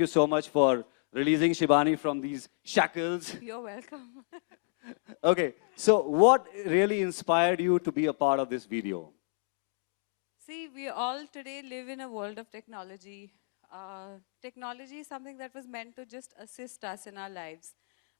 thank you so much for releasing Shibani from these shackles. You're welcome. Okay, so what really inspired you to be a part of this video? See, we all today live in a world of technology. Technology is something that was meant to just assist us in our lives.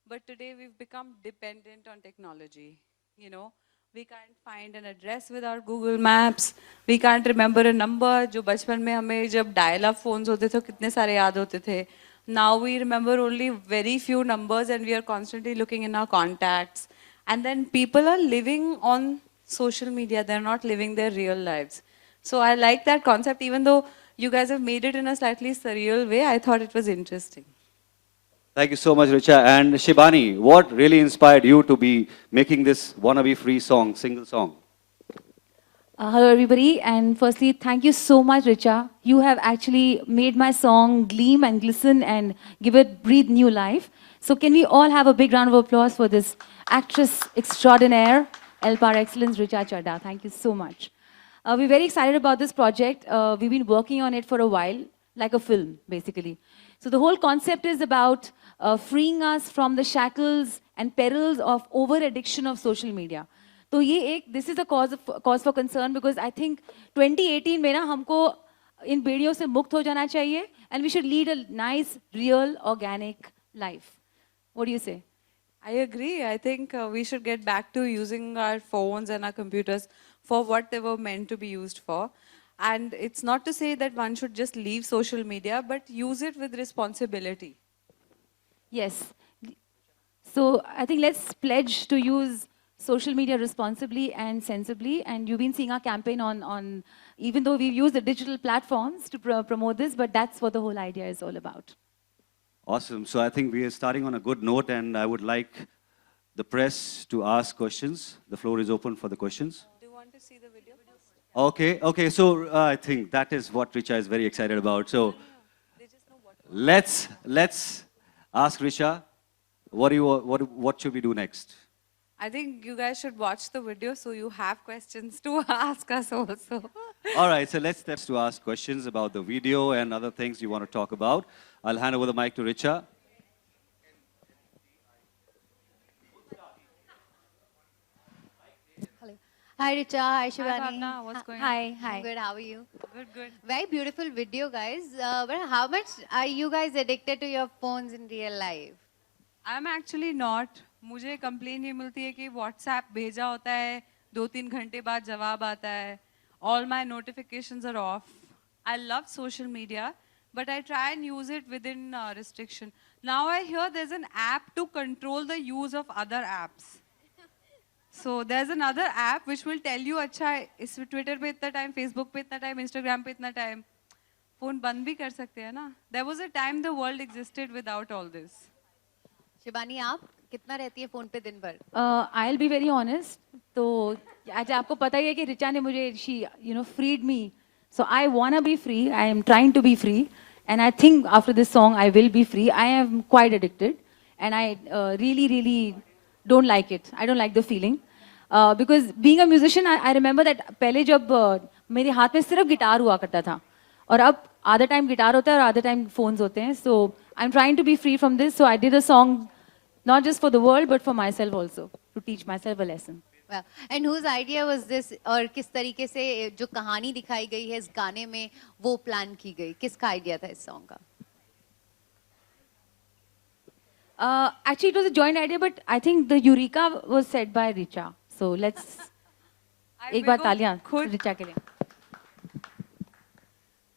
But today we've become dependent on technology. You know, we can't find an address with our Google Maps. We can't remember a number. जो बचपन में हमें जब dial-up phones होते थे, कितने सारे याद होते थे. Now we remember only very few numbers and we are constantly looking in our contacts. And then people are living on social media. They're not living their real lives. So I like that concept, even though you guys have made it in a slightly surreal way. I thought it was interesting. Thank you so much, Richa. And Shibani, what really inspired you to be making this wannabe free song, single song? Hello, everybody. And firstly, thank you so much, Richa. You have actually made my song gleam and glisten and give it breathe new life. So can we all have a big round of applause for this actress extraordinaire, Elle par excellence, Richa Chadha. Thank you so much. We're very excited about this project. We've been working on it for a while, like a film, basically. So the whole concept is about freeing us from the shackles and perils of over-addiction of social media. तो ये एक this is a cause for concern because I think 2018 में ना हमको इन बेड़ियों से मुक्त हो जाना चाहिए and we should lead a nice, real, organic life. What do you say? I agree. I think we should get back to using our phones and our computers for what they were meant to be used for. And it's not to say that one should just leave social media, but use it with responsibility. Yes. So I think let's pledge to use social media responsibly and sensibly. And you've been seeing our campaign on even though we've used the digital platforms to promote this, but that's what the whole idea is all about. Awesome. So I think we are starting on a good note, and I would like the press to ask questions. The floor is open for the questions. Do you want to see the video? Okay. So I think that is what Richa is very excited about. So let's ask Richa, what should we do next? I think you guys should watch the video so you have questions to ask us also. All right, so let's step to ask questions about the video and other things you want to talk about. I'll hand over the mic to Richa. Hello. Hi Richa, hi Shivani. Hi Bhavna, what's going on? Hi. I'm good, how are you? Good. Very beautiful video guys. But how much are you guys addicted to your phones in real life? I'm actually not. मुझे complain ये मिलती है कि WhatsApp भेजा होता है 2-3 घंटे बाद जवाब आता है. All my notifications are off. I love social media, but I try and use it within restriction. Now I hear there's an app to control the use of other apps. So there's another app which will tell you, अच्छा इस Twitter पे इतना time, Facebook पे इतना time, Instagram पे इतना time. Phone बंद भी कर सकते हैं ना? There was a time the world existed without all this. Shivani आप कितना रहती है फोन पे दिन भर? I'll be very honest. तो आज आपको पता ही है कि रिचा ने मुझे she freed me. So I wanna be free. I am trying to be free, and I think after this song I will be free. I am quite addicted, and I really don't like it. I don't like the feeling because being a musician, I remember that पहले जब मेरे हाथ में सिर्फ guitar हुआ करता था, और अब आधा टाइम गिटार होता है और आधा टाइम phones होते हैं. So I'm trying to be free from this. So I did a song. Not just for the world, but for myself also, to teach myself a lesson. Well, and whose idea was this? और किस तरीके से जो कहानी दिखाई गई है इस गाने में वो प्लान की गई? किसका आइडिया था इस सॉन्ग का? Actually, it was a joint idea, but I think the Eureka was said by Richa. So let's एक बार तालियां रिचा के लिए.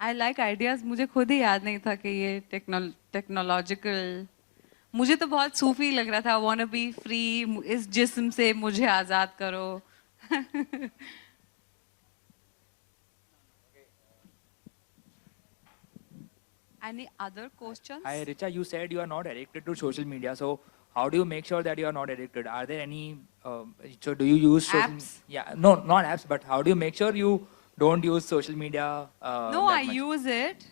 I like ideas. मुझे खुद ही याद नहीं था कि ये technological. मुझे तो बहुत सूफी लग रहा था. Wanna be free. इस जिस्म से मुझे आजाद करो. Any other questions? Hi Richa, you said you are not addicted to social media. So how do you make sure that you are not addicted? Are there any? So do you use Apps? Yeah, no, not apps. But how do you make sure you don't use social media? No, that I much? use it.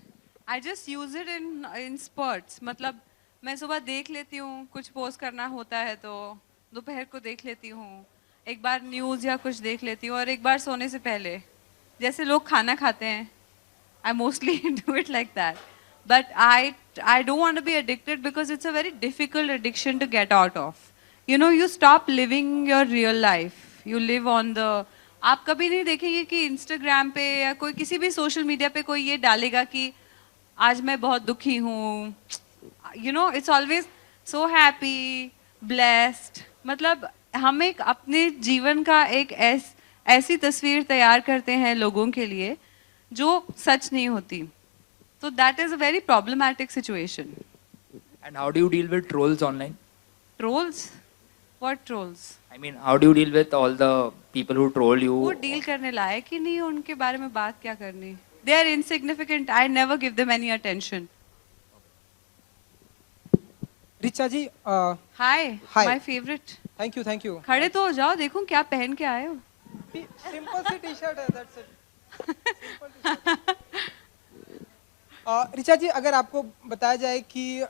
I just use it in spurts. मतलब मैं सुबह देख लेती हूँ, कुछ post करना होता है तो दोपहर को देख लेती हूँ, एक बार न्यूज़ या कुछ देख लेती हूँ, और एक बार सोने से पहले, जैसे लोग खाना खाते हैं. I mostly do it like that. But I I don't want to be addicted because it's a very difficult addiction to get out of. You know, you stop living your real life. You live on the. आप कभी नहीं देखेंगे कि Instagram पे या कोई किसी भी सोशल मीडिया पे कोई ये डालेगा कि आज मैं बहुत दुखी हूँ. You know, it's always so happy, blessed. मतलब हम एक अपने जीवन का एक ऐसी तस्वीर तैयार करते हैं लोगों के लिए जो सच नहीं होती. So that is a very problematic situation. And how do you deal with trolls online? Trolls? What trolls? I mean, how do you deal with all the people who troll you? वो deal करने लायक ही नहीं है, उनके बारे में बात क्या करनी. They are insignificant. I never give them any attention. Richa ji Hi, Hi. my favorite. Thank you खड़े तो हो जाओ, देखूं क्या पहन के आए हो. सिंपल सी टी शर्ट है दैट्स इट रिचा जी अगर आपको बताया जाए कि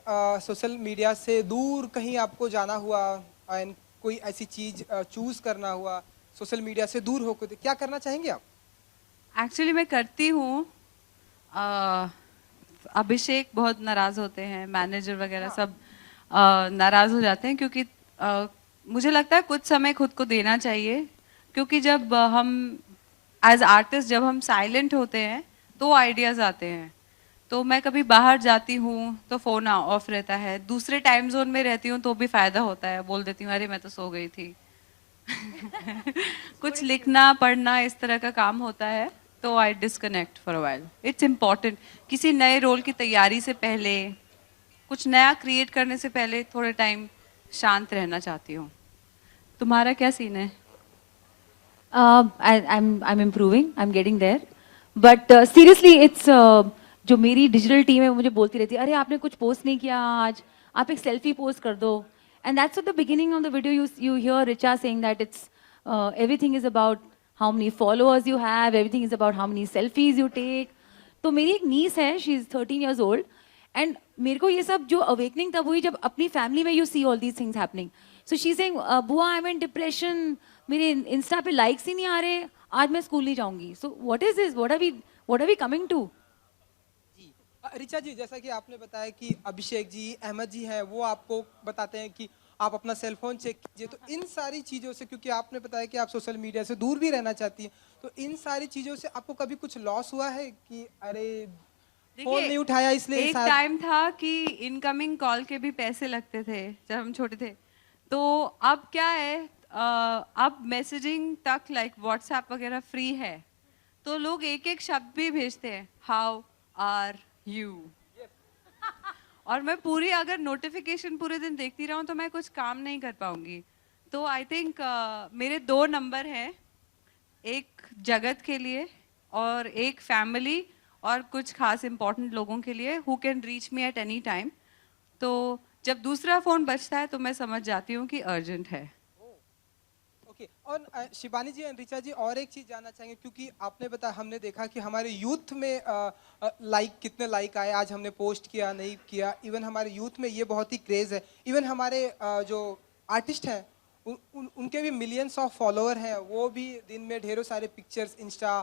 सोशल मीडिया से दूर कहीं आपको जाना हुआ एंड कोई ऐसी चीज चूज करना हुआ सोशल मीडिया से दूर होकर तो क्या करना चाहेंगे आप? एक्चुअली मैं करती हूँ. अभिषेक बहुत नाराज होते हैं, मैनेजर वगैरह सब नाराज हो जाते हैं क्योंकि मुझे लगता है कुछ समय खुद को देना चाहिए क्योंकि जब हम एज आर्टिस्ट जब हम साइलेंट होते हैं तो आइडियाज आते हैं. तो मैं कभी बाहर जाती हूँ तो फ़ोन ऑफ रहता है, दूसरे टाइम जोन में रहती हूँ तो भी फ़ायदा होता है, बोल देती हूँ अरे मैं तो सो गई थी. कुछ लिखना पढ़ना इस तरह का काम होता है तो I disconnect for a while. It's important. किसी नए रोल की तैयारी से पहले कुछ नया क्रिएट करने से पहले थोड़े टाइम शांत रहना चाहती हूँ. तुम्हारा क्या सीन है? I'm improving. I'm getting there. But seriously, it's जो मेरी डिजिटल टीम है वो मुझे बोलती रहती है अरे आपने कुछ पोस्ट नहीं किया आज, आप एक सेल्फी पोस्ट कर दो. And that's at the beginning of the video you hear Richa saying that it's everything is about how many followers you have, everything is about how many selfies you take. तो मेरी एक niece है, she is 13 years old. एंड मेरे को ये सब जो अवेकनिंग तब हुई जब अपनी फैमिली में you see all these things happening. So she saying बुआ आई एम इन डिप्रेशन, मेरे इंस्टा पे लाइक्स ही नहीं आ रहे, आज मैं स्कूल नहीं जाऊंगी. So what is this, what are we coming to? Richa ji जैसा कि आपने बताया कि अभिषेक जी अहमद जी हैं वो आपको बताते हैं कि आप अपना सेल फोन चेक कीजिए, तो इन सारी चीज़ों से क्योंकि आपने बताया कि आप सोशल मीडिया से दूर भी रहना चाहती हैं, तो इन सारी चीज़ों से आपको कभी कुछ लॉस हुआ है कि अरे फोन नहीं उठाया इसलिए एक शायद- टाइम था कि इनकमिंग कॉल के भी पैसे लगते थे जब हम छोटे थे. तो अब क्या है, अब मैसेजिंग तक लाइक व्हाट्सएप वगैरह फ्री है तो लोग एक एक शब्द भी भेजते हैं, हाउ आर यू. और मैं पूरी अगर नोटिफिकेशन पूरे दिन देखती रहूं तो मैं कुछ काम नहीं कर पाऊंगी. तो आई थिंक मेरे 2 नंबर हैं, एक जगत के लिए और एक फैमिली और कुछ खास इंपॉर्टेंट लोगों के लिए who can reach me at any time. तो जब दूसरा फ़ोन बजता है तो मैं समझ जाती हूँ कि अर्जेंट है. ओके और शिवानी जी एंड रिचा जी और एक चीज जानना चाहेंगे क्योंकि आपने बताया हमने देखा कि हमारे यूथ में लाइक कितने लाइक आए, आज हमने पोस्ट किया नहीं किया, इवन हमारे यूथ में ये बहुत ही क्रेज है. इवन हमारे जो आर्टिस्ट हैं उनके भी मिलियंस ऑफ फॉलोअर हैं, वो भी दिन में ढेरों सारे पिक्चर्स इंस्टा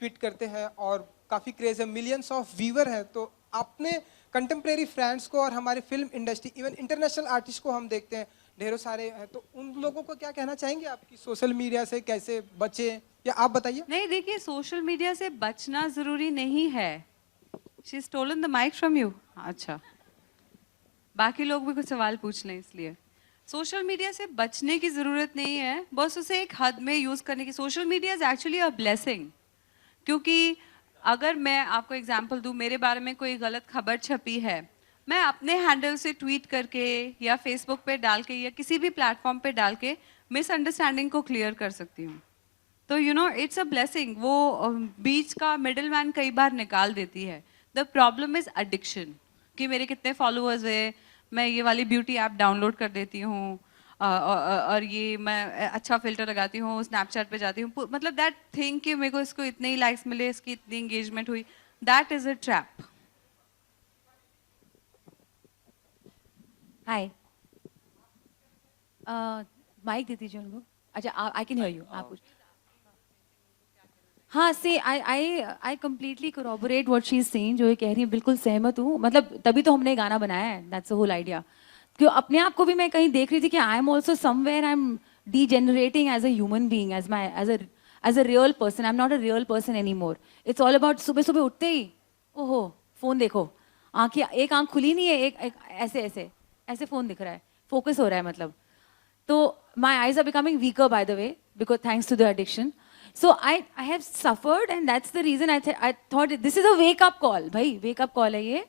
ट्वीट करते हैं और काफ़ी क्रेज है, मिलियंस ऑफ व्यूवर हैं. तो आपने कंटेम्प्रेरी फ्रेंड्स को और हमारे film industry even international artist को हम देखते हैं ढेरों सारे हैं, तो उन लोगों को क्या कहना चाहेंगे आप कि सोशल मीडिया से कैसे बचे, या आप बताइए. नहीं देखिए, सोशल मीडिया से बचना जरूरी नहीं है. She stolen the mic from you. अच्छा, बाकी लोग भी कुछ सवाल पूछ लें, इसलिए सोशल मीडिया से बचने की जरूरत नहीं है, बस उसे एक हद में यूज करने की. Social media is actually a blessing. क्योंकि अगर मैं आपको एग्जांपल दूं, मेरे बारे में कोई गलत खबर छपी है, मैं अपने हैंडल से ट्वीट करके या फेसबुक पे डाल के या किसी भी प्लेटफॉर्म पे डाल के मिसअंडरस्टैंडिंग को क्लियर कर सकती हूँ. तो you know it's a blessing. वो बीच का मिडिल मैन कई बार निकाल देती है. द प्रॉब्लम इज एडिक्शन, कि मेरे कितने फॉलोअर्स है, मैं ये वाली ब्यूटी ऐप डाउनलोड कर देती हूँ और ये मैं अच्छा फिल्टर लगाती हूँ, स्नैपचैट पे जाती हूँ, मतलब दैट थिंग कि मेरे को इसको इतने ही लाइक्स मिले, इसकी इतनी एंगेजमेंट हुई, that is a trap. Hi, mike दे दीजिए उनको. अच्छा, आई कैन हियर यू. आप पूछ. हाँ से I completely corroborate what she is saying. जो ये कह रही है बिल्कुल सहमत हूँ. मतलब तभी तो हमने गाना बनाया है. That's the whole idea. क्यों अपने आप को भी मैं कहीं देख रही थी कि I am also somewhere I am degenerating as a human being, as a real person. I'm not a real person anymore. It's all about सुबह सुबह उठते ही ओहो फोन देखो, आंखें एक आंख खुली नहीं है, एक ऐसे ऐसे ऐसे फोन दिख रहा है, फोकस हो रहा है मतलब. So my eyes are becoming weaker, by the way, because thanks to the addiction. So I have suffered, and that's the reason I thought this is a wake-up call. Bhai, wake-up call hai ye.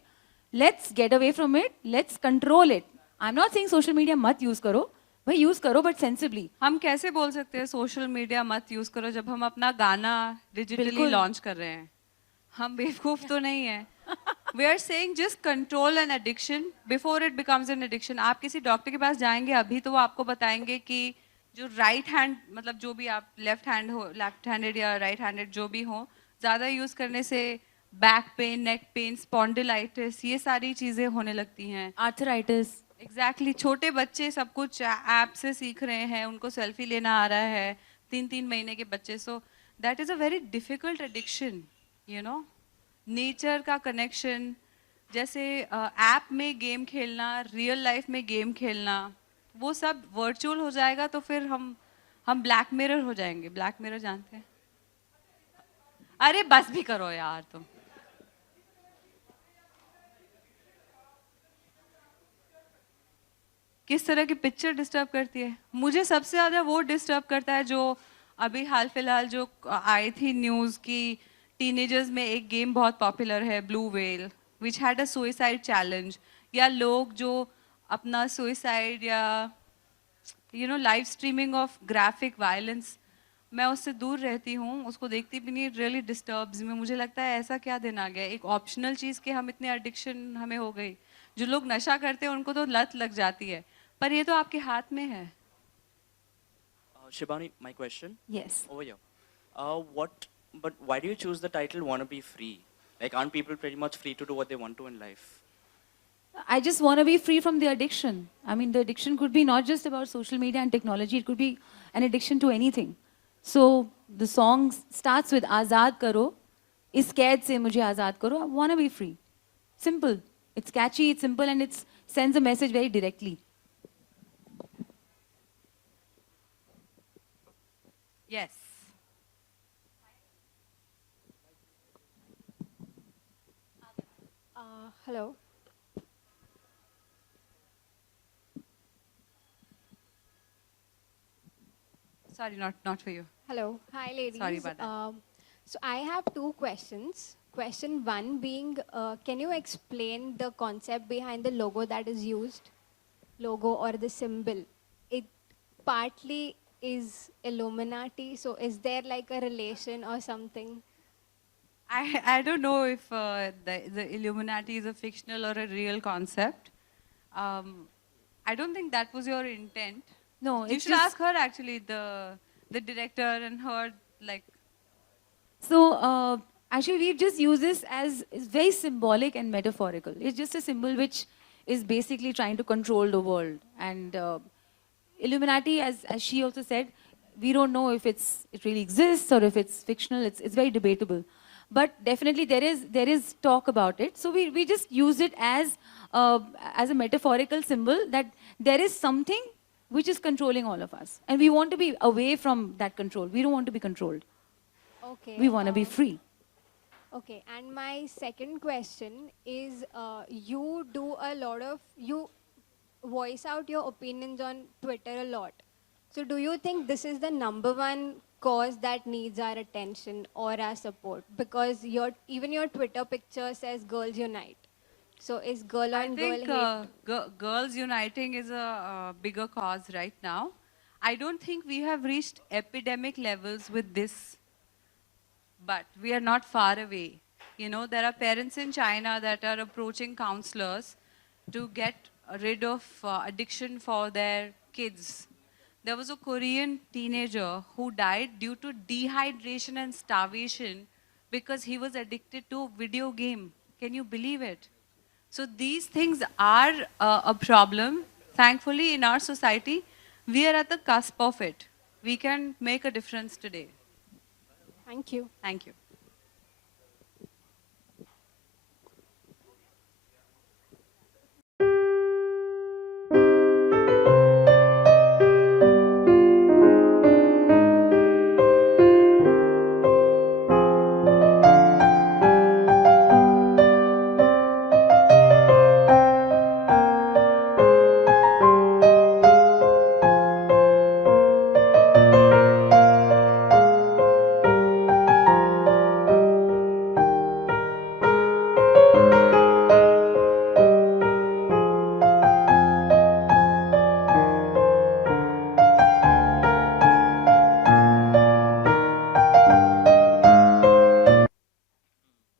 Let's get away from it. Let's control it. I'm not saying social media mat use karo. भाई use करो but sensibly. हम कैसे बोल सकते हैं social media मत use करो जब हम अपना गाना डिजिटली बिल्कुल. लॉन्च कर रहे हैं. हम बेवकूफ तो नहीं है. We are saying just control an addiction before it becomes an addiction. आप किसी डॉक्टर के पास जाएंगे अभी तो वो आपको बताएंगे कि जो राइट हैंड मतलब जो भी आप लेफ्ट हैंडेड या राइट हैंडेड जो भी हो, ज़्यादा यूज़ करने से back pain, neck pain, spondylitis, ये सारी चीज़ें होने लगती हैं. आर्थराइटिस. एग्जैक्टली छोटे बच्चे सब कुछ ऐप से सीख रहे हैं, उनको सेल्फी लेना आ रहा है, 3-3 महीने के बच्चे. So that is a very difficult addiction. You know, nature का कनेक्शन, जैसे ऐप में गेम खेलना, रियल लाइफ में गेम खेलना, वो सब वर्चुअल हो जाएगा तो फिर हम ब्लैक मिरर हो जाएंगे. ब्लैक मिरर जानते हैं? अरे बस भी करो यार तुम. किस तरह की पिक्चर डिस्टर्ब करती है? मुझे सबसे ज़्यादा वो डिस्टर्ब करता है जो अभी हाल फिलहाल जो आई थी न्यूज़ की टीनेजर्स में एक गेम बहुत पॉपुलर है blue well which had a suicide challenge, या लोग जो अपना सुइसाइड या live streaming of graphic violence. मैं उससे दूर रहती हूँ, उसको देखती भी नहीं. रियली डिस्टर्ब्स में. मुझे लगता है ऐसा क्या दिन आ गया एक ऑप्शनल चीज़ के हम इतने एडिक्शन हमें हो गई. जो लोग नशा करते हैं उनको तो लत लग जाती है, पर ये तो आपके हाथ में है. Shibani, my question Yes. over here. But why do you choose the title "Wanna Be Free"? Like, aren't people pretty much free to do what they want to in life? I just want to be free from the addiction. I mean, the addiction could be not just about social media and technology, it could be an addiction to anything. So the song starts with Azad Karo, is कैद से मुझे आज़ाद करो. I want to be free. Simple. It's catchy, it's simple, and it sends a message very directly. Yes. Hello. Sorry, not for you. Hello. Hi, ladies. Sorry about that. So I have two questions. Question one being, can you explain the concept behind the logo that is used? Logo or the symbol. It partly is Illuminati. So is there like a relation or something? I don't know if the Illuminati is a fictional or a real concept. I don't think that was your intent. No, You it's should just, ask her actually, the director and her, like. So actually, we've just used this as it's very symbolic and metaphorical. It's just a symbol which is basically trying to control the world. And Illuminati, as she also said, we don't know if it really exists or if it's fictional. It's very debatable. But definitely there is talk about it. So we just use it as a metaphorical symbol that there is something which is controlling all of us. And we want to be away from that control. We don't want to be controlled. Okay. We want to be free. Okay, and my second question is, you voice out your opinions on Twitter a lot. So do you think this is the number one cause that needs our attention or our support? Because even your Twitter picture says Girls Unite. So is girl I on girl think hate? girls uniting is a bigger cause right now. I don't think we have reached epidemic levels with this, but we are not far away. There are parents in China that are approaching counselors to get rid of addiction for their kids. There was a Korean teenager who died due to dehydration and starvation because he was addicted to a video game. Can you believe it? So these things are a problem. Thankfully, in our society, we are at the cusp of it. We can make a difference today. Thank you. Thank you.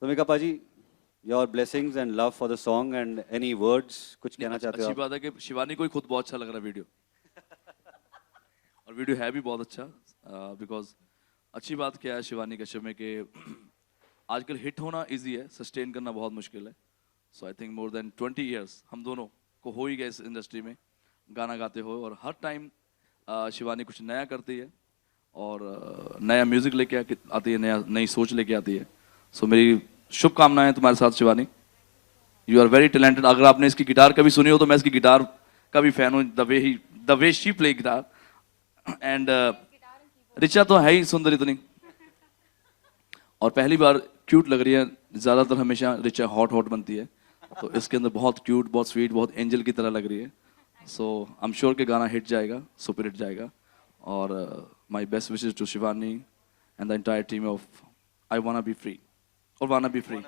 Tomika Paji, your blessings and love for the song and any words कुछ कहना चाहते हो अच्छी आप? बात है कि शिवानी को ही खुद बहुत अच्छा लग रहा है वीडियो और वीडियो है भी बहुत अच्छा बिकॉज अच्छी बात क्या है शिवानी कश्यप में कि आजकल हिट होना इजी है सस्टेन करना बहुत मुश्किल है so I think more than 20 years हम दोनों को हो ही गए इस इंडस्ट्री में गाना गाते हुए और हर टाइम शिवानी कुछ नया करती है और नया म्यूजिक लेके आती है नई सोच लेके आती है सो मेरी शुभकामनाएं तुम्हारे साथ Shivani you are very talented अगर आपने इसकी गिटार कभी सुनी हो तो मैं इसकी गिटार का भी फैन हूँ the way she play guitar and Richa तो है ही सुंदर इतनी और पहली बार क्यूट लग रही है ज्यादातर हमेशा रिचा हॉट हॉट बनती है तो इसके अंदर बहुत क्यूट बहुत स्वीट बहुत एंजल की तरह लग रही है सो आई एम श्योर कि गाना हिट जाएगा सुपर हिट जाएगा और my best wishes to Shivani and the entire team of I wanna be free or wanna be free.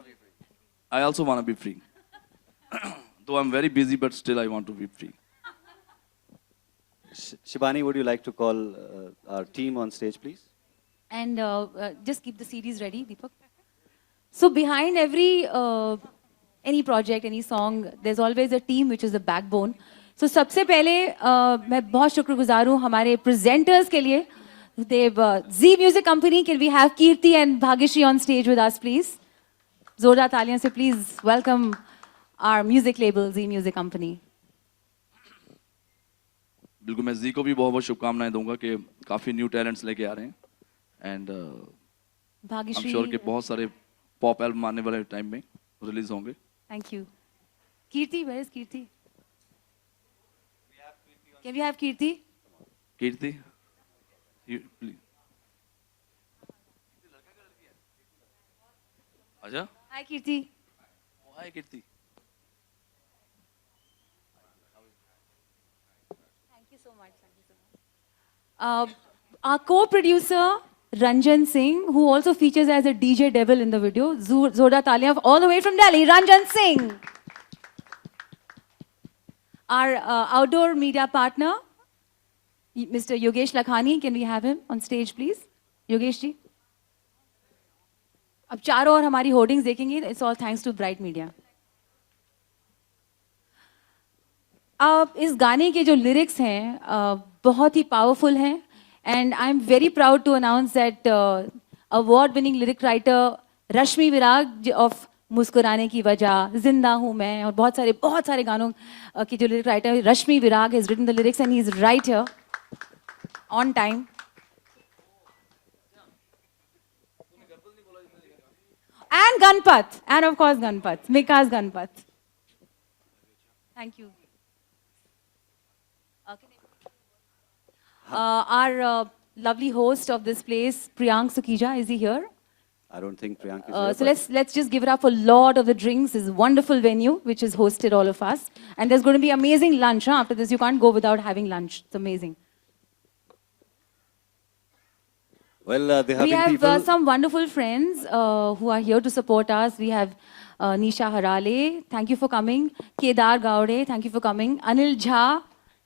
I also wanna be free. Though I'm very busy, but still I want to be free. Shibani, would you like to call our team on stage, please? And just keep the CDs ready, Deepak. So behind every any project, any song, there's always a team which is the backbone. So सबसे पहले मैं बहुत शुक्रगुजार हूँ हमारे presenters के लिए. They've Z Music Company. Can we have Kirti and Bhagyashree on stage with us, please? जोरदार तालियों से please welcome our music label Z Music Company. बिल्कुल मैं जी को भी बहुत बहुत शुभकामनाएं दूंगा कि काफी न्यू टैलेंट्स लेके आ रहे हैं एंड आई एम श्योर कि बहुत सारे पॉप एल्बम आने वाले टाइम में रिलीज होंगे. Thank you. Kirti, where is Kirti? Can we have Kirti? Kirti please अच्छा Hi, Kirti. Hi Kirti Thank you so much. Thank you so much. Our co-producer Ranjan Singh, who also features as a DJ Devil in the video, Zoda Taliyan all the way from Delhi, Ranjan Singh. Our outdoor media partner, Mr. Yogesh Lakhani, can we have him on stage, please? Yogesh ji. अब चारों ओर हमारी hoardings देखेंगे. It's all thanks to Bright Media. अब इस गाने के जो lyrics हैं बहुत ही पावरफुल हैं and I am very proud to announce that award winning lyric writer Rashmi Virag of मुस्कुराने की वजह, जिंदा हूँ मैं और बहुत सारे गानों की जो lyric writer Rashmi Virag has written the lyrics and he is right here on time. And Ganpat, and of course Ganpat, Mika's Ganpat. Thank you. Our lovely host of this place, Priyank Sukija, is he here? I don't think Priyank is here. So let's just give it up for Lord of the Drinks, this wonderful venue which has hosted all of us. And there's going to be amazing lunch. Huh? After this, you can't go without having lunch. It's amazing. Well, there have We been have people. some wonderful friends who are here to support us. We have Nisha Harale, thank you for coming. Kedar Gowde, thank you for coming. Anil Jha,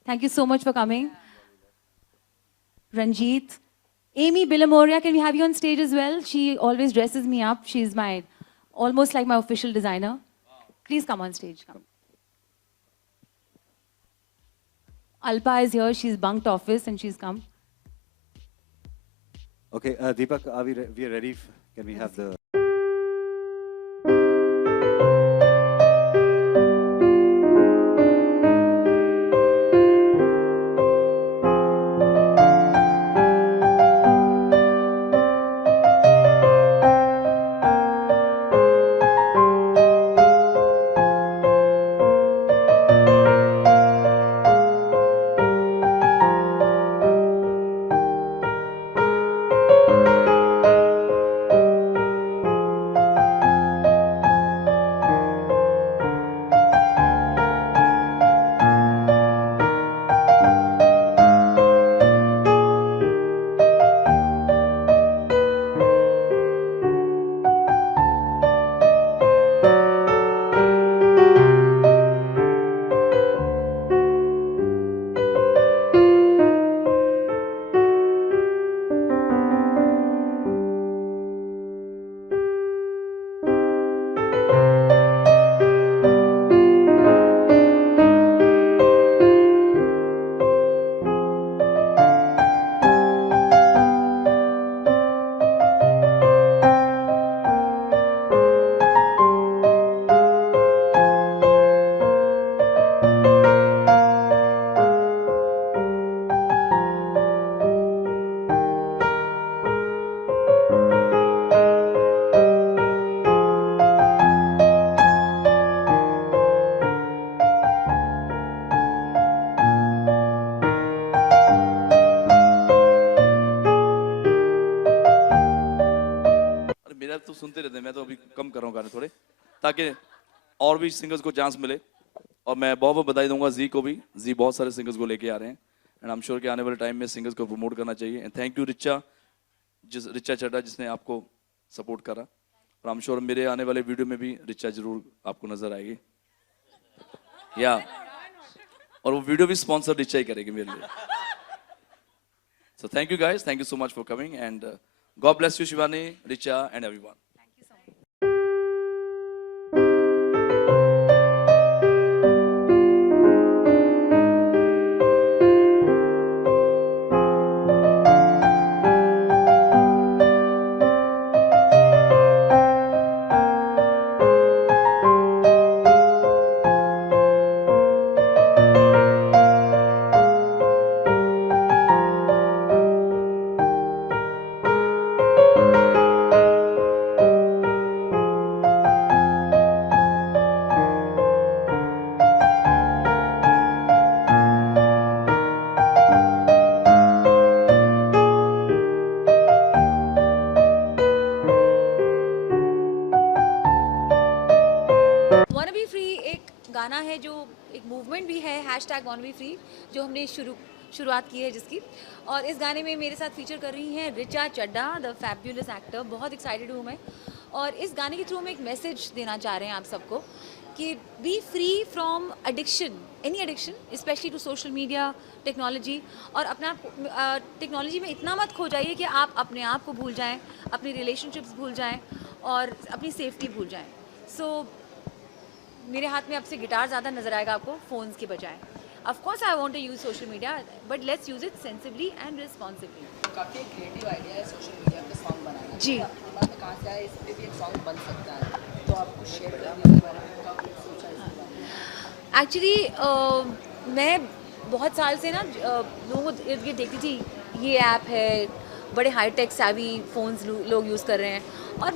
thank you so much for coming. Ranjit. Amy Bilamoria, can we have you on stage as well? She always dresses me up. She's my, almost like my official designer. Please come on stage. Come. Alpa is here. She's bunked office and she's come. Okay, Deepak, are we are ready? Can we have the... सुनते रहते हैं, मैं तो अभी कम कर रहा हूँ गाने थोड़े, ताकि और भी सिंगर्स को चांस मिले। और मैं बहुत बहुत बधाई दूंगा जी को भी, जी बहुत सारे सिंगर्स को लेके आ रहे हैं, एंड आई एम श्योर कि आने वाले टाइम में सिंगर्स को प्रमोट करना चाहिए। And thank you Richa Chadha जिसने आपको सपोर्ट करा, और आई एम श्योर मेरे आने वाले वीडियो में भी रिचा जरूर आपको नजर आएगी, या और वो वीडियो भी स्पॉन्सर रिचा ही करेगी मेरे लिए। So thank you guys, thank you so much for coming, and God bless you Shivani, Richa and everyone. वाना बी फ्री एक गाना है जो एक मूवमेंट भी है, हैशटैग वाना बी फ्री, जो हमने शुरुआत की है जिसकी। और इस गाने में मेरे साथ फीचर कर रही हैं Richa Chadha, the fabulous actor. बहुत एक्साइटेड हूँ मैं, और इस गाने के थ्रू हम एक मैसेज देना चाह रहे हैं आप सबको कि be free from addiction, any addiction, specially to social media, technology. और अपना टेक्नोलॉजी में इतना मत खो जाइए कि आप अपने आप को भूल जाएं, अपनी रिलेशनशिप्स भूल जाएं और अपनी सेफ्टी भूल जाएं। सो मेरे हाथ में अब से गिटार ज़्यादा नज़र आएगा आपको फ़ोन्स के बजाय। Of course I want to use social media, but let's use it sensibly and responsibly. काफ़ी क्रिएटिव आइडिया है सोशल मीडिया पे सॉन्ग बनाना। जी, दिमाग में कहाँ से आया, इस पे भी एक सॉन्ग बन सकता है, तो आपको शेयर करने के बारे में क्या सोचा है इसके बारे में? एक्चुअली मैं बहुत साल से ना लोगों को इर्द गिर्द देखती थी, ये ऐप है, बड़े हाई टेक सैवी फ़ोन्स लोग यूज़ कर रहे हैं, और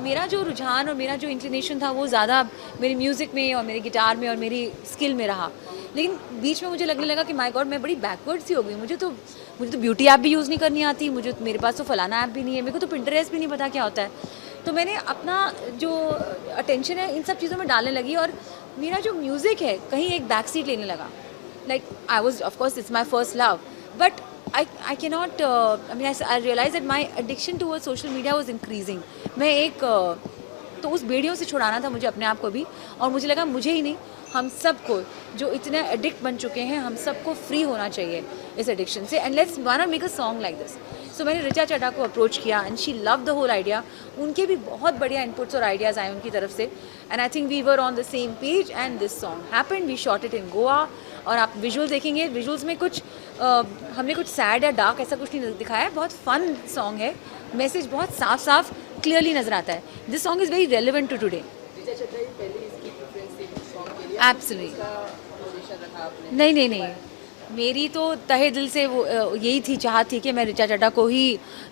मेरा जो रुझान और मेरा जो इंक्लिनेशन था वो ज़्यादा मेरे म्यूज़िक में और मेरे गिटार में और मेरी स्किल में रहा। लेकिन बीच में मुझे लगने लगा कि माय गॉड, मैं बड़ी बैकवर्ड सी हो गई। मुझे तो ब्यूटी ऐप भी यूज़ नहीं करनी आती, मेरे पास तो फलाना ऐप भी नहीं है, मेरे को तो पिंटरेस्ट भी नहीं पता क्या होता है। तो मैंने अपना जो अटेंशन है इन सब चीज़ों में डालने लगी, और मेरा जो म्यूज़िक है कहीं एक बैक सीट लेने लगा। Like I was, of course, it's my first love, but I cannot. I mean, I realized that my addiction towards social media was increasing. मैं एक तो उस बेड़ियों से छुड़ाना था मुझे अपने आप को भी, और मुझे लगा मुझे ही नहीं, हम सबको जो इतने एडिक्ट बन चुके हैं, हम सबको फ्री होना चाहिए इस एडिक्शन से, and let's wanna make a song like this. सो मैंने रिचा चड्ढा को अप्रोच किया, and she love the whole idea. उनके भी बहुत बढ़िया इनपुट्स और आइडियाज़ आए उनकी तरफ से, and I think we were on the same page, and this song happened. We shot it in Goa, और आप विजुअल देखेंगे, विजुअल्स में कुछ हमने कुछ सैड या डार्क ऐसा कुछ नहीं दिखाया है, बहुत फन सॉन्ग है, मैसेज बहुत साफ साफ क्लियरली नज़र आता है। This song is very relevant to today. Richa Chadha ही पहले इसकी प्रेफरेंस थी सॉन्ग के लिए, एब्सोल्युटली। इसका पोजीशन रखा आपने? नहीं, मेरी तो तहे दिल से वो यही थी, चाहत थी कि मैं रिचा चड्ढा को ही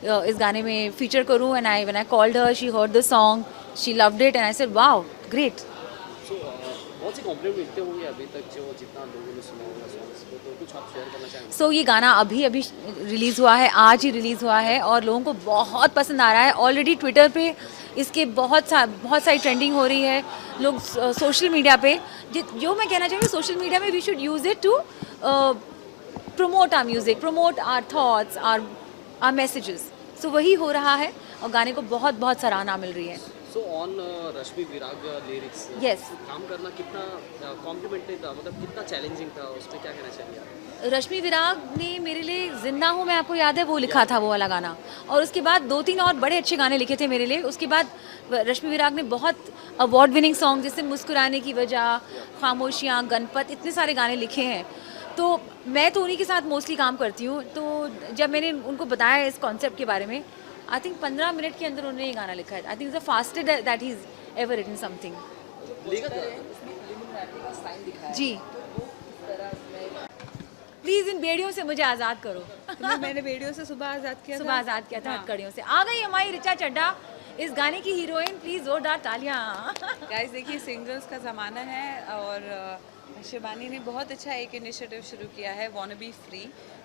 इस गाने में फीचर करूं, and when I called her, she heard the song, she loved it, and I said wow great. बहुत से कॉम्प्लीमेंट मिलते होंगे अभी तक, जो जितना लोगों ने सुना होगा सॉन्ग्स को, तो कुछ आप शेयर करना चाहेंगे? सो ये गाना अभी रिलीज़ हुआ है, आज ही रिलीज़ हुआ है, और लोगों को बहुत पसंद आ रहा है। ऑलरेडी ट्विटर पे इसके बहुत सारी ट्रेंडिंग हो रही है, लोग सोशल मीडिया पे, जो मैं कहना चाहूँगी, सोशल मीडिया में we should use it to promote our music, promote our thoughts, our messages. So वही हो रहा है, और गाने को बहुत सराहना मिल रही है। So on Rashmi Virag lyrics, Yes. काम करना कितना कॉम्प्लीमेंटरी था, मतलब कितना चैलेंजिंग था, उसमें क्या कहना चाहिए आप? रश्मि विराग ने मेरे लिए जिंदा हूँ मैं, आपको याद है, वो लिखा था वो वाला गाना, और उसके बाद 2-3 और बड़े अच्छे गाने लिखे थे मेरे लिए। उसके बाद रश्मि विराग ने बहुत अवार्ड विनिंग सॉन्ग, जैसे मुस्कुराने की वजह, खामोशियाँ, गणपत, इतने सारे गाने लिखे हैं। तो मैं तो उन्हीं के साथ मोस्टली काम करती हूँ। तो जब मैंने उनको बताया इस कॉन्सेप्ट के बारे में, आई थिंक 15 मिनट के अंदर उन्होंने ये गाना लिखा है। I think the fastest that he is ever written something. जी प्लीज इन बेड़ियों से मुझे आज़ाद करो। मैंने वीडियो से सुबह आज़ाद किया सुबह आज़ाद किया था हथकड़ियों से। आ गई हमारी रिचा चड्ढा, इस गाने की हीरोइन, प्लीज जोरदार तालियां। गाइस देखिए, सिंगल्स का ज़माना है, और शिवानी ने बहुत अच्छा एक इनिशिएटिव शुरू किया है, वाना बी फ्री,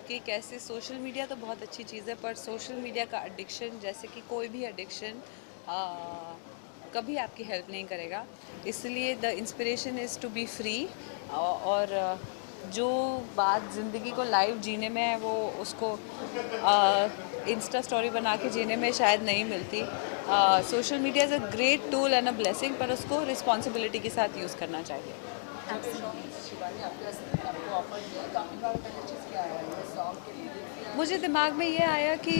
कि कैसे सोशल मीडिया तो बहुत अच्छी चीज़ है, पर सोशल मीडिया का एडिक्शन, जैसे कि कोई भी एडिक्शन कभी आपकी हेल्प नहीं करेगा। इसलिए the inspiration is to be free, और जो बात ज़िंदगी को लाइव जीने में है वो उसको इंस्टा स्टोरी बना के जीने में शायद नहीं मिलती। Social media is a great tool and a blessing, पर उसको रिस्पॉन्सिबिलिटी के साथ यूज़ करना चाहिए। शिवानी आपको ऑफर किया काफ़ी बार पहले चीज़ क्या आया है सॉन्ग के लिए मुझे दिमाग में ये आया कि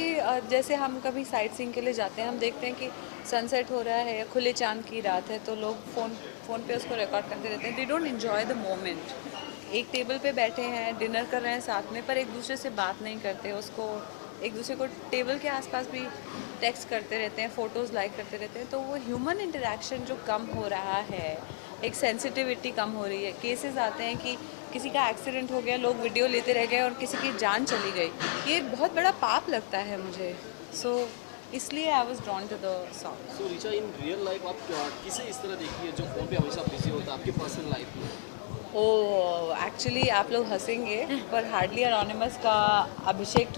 जैसे हम कभी साइट सीइंग के लिए जाते हैं, हम देखते हैं कि सनसेट हो रहा है या खुले चांद की रात है, तो लोग फ़ोन पे उसको रिकॉर्ड करते रहते हैं। They don't enjoy the moment. एक टेबल पे बैठे हैं, डिनर कर रहे हैं साथ में, पर एक दूसरे से बात नहीं करते। उसको एक दूसरे को टेबल के आसपास भी टेक्स्ट करते रहते हैं, फ़ोटोज़ लाइक करते रहते हैं। तो वो ह्यूमन इंटरेक्शन जो कम हो रहा है, एक सेंसिटिविटी कम हो रही है। केसेस आते हैं कि किसी का एक्सीडेंट हो गया, लोग वीडियो लेते रह गए और किसी की जान चली गई। ये बहुत बड़ा पाप लगता है मुझे। सो इसलिए I was drawn to the song. So Richa, in real life आप किसे इस तरह देखती है जो फोन पे हमेशा बिजी होता है आपकी पर्सनल लाइफ में? ओह, एक्चुअली आप लोग हंसेंगे, पर हार्डली एनोनिमस का अभिषेक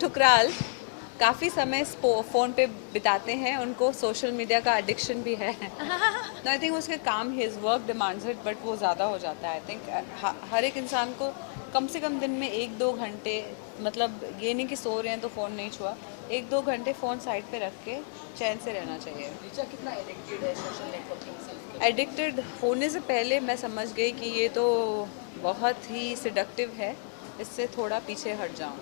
ठुकराल काफ़ी समय फ़ोन पे बिताते हैं। उनको सोशल मीडिया का एडिक्शन भी है। आई थिंक उसके काम his work demands it, but वो ज़्यादा हो जाता है। आई थिंक हर एक इंसान को कम से कम दिन में 1-2 घंटे, मतलब ये नहीं कि सो रहे हैं तो फ़ोन नहीं छुआ, 1-2 घंटे फ़ोन साइड पे रख के चैन से रहना चाहिए। रिचा कितना एडिक्टेड है सोशल नेटवर्किंग से? एडिक्टेड होने से पहले मैं समझ गई कि ये तो बहुत ही सिडक्टिव है, इससे थोड़ा पीछे हट जाऊँ।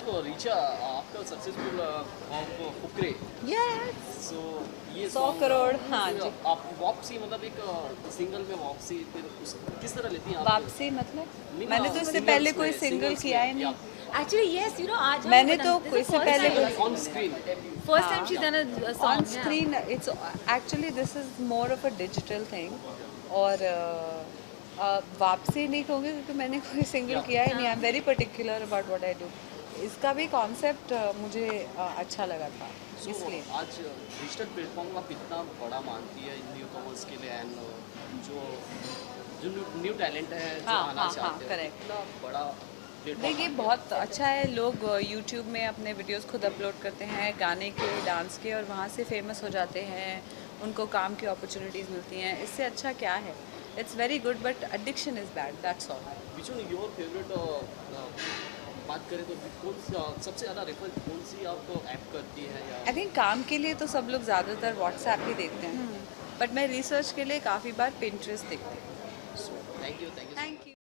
सो रिचा, आपका सक्सेसफुल फुकरे, यस, सो ये 100 song, करोड़, हाँ फिर जी। आप वापसी, मतलब एक सिंगल में वापसी, फिर किस तरह लेती हैं आप? वापसी मतलब नहीं, मैंने तो इससे पहले कोई सिंगल किया ही नहीं। Actually, yes, you know, आज हम मैंने बता- तो this is इससे first पहले time- on screen first time she's done a song. On yeah. Screen it's actually this is more of a digital thing. और वापसी नहीं कहूँगी क्योंकि मैंने कोई सिंगल किया ही नहीं। आई am very particular about what I do. इसका भी कॉन्सेप्ट मुझे अच्छा लगा था, इसलिए। आज डिजिटल प्लेटफॉर्म का कितना बड़ा मानती है न्यू कमर्स के लिए, एंड जो न्यू टैलेंट है जो हाँ, आना हाँ, चाहते हैं, correct. कितना बड़ा प्लेटफॉर्म देखिए, बहुत अच्छा है। लोग यूट्यूब में अपने वीडियोस खुद अपलोड करते हैं, गाने के, डांस के, और वहाँ से फेमस हो जाते हैं। उनको काम की अपॉर्चुनिटीज़ मिलती हैं। इससे अच्छा क्या है? It's very good, but addiction is bad, that's all. Which one your favourite, बात करें तो कौन सा सबसे ज़्यादा रेफर कौन सी आप ऐप करती है या? आई थिंक काम के लिए तो सब लोग ज़्यादातर व्हाट्सएप ही देखते हैं, बट मैं रिसर्च के लिए काफ़ी बार पिंटरेस्ट देखती हूँ। Thank you. Thank you.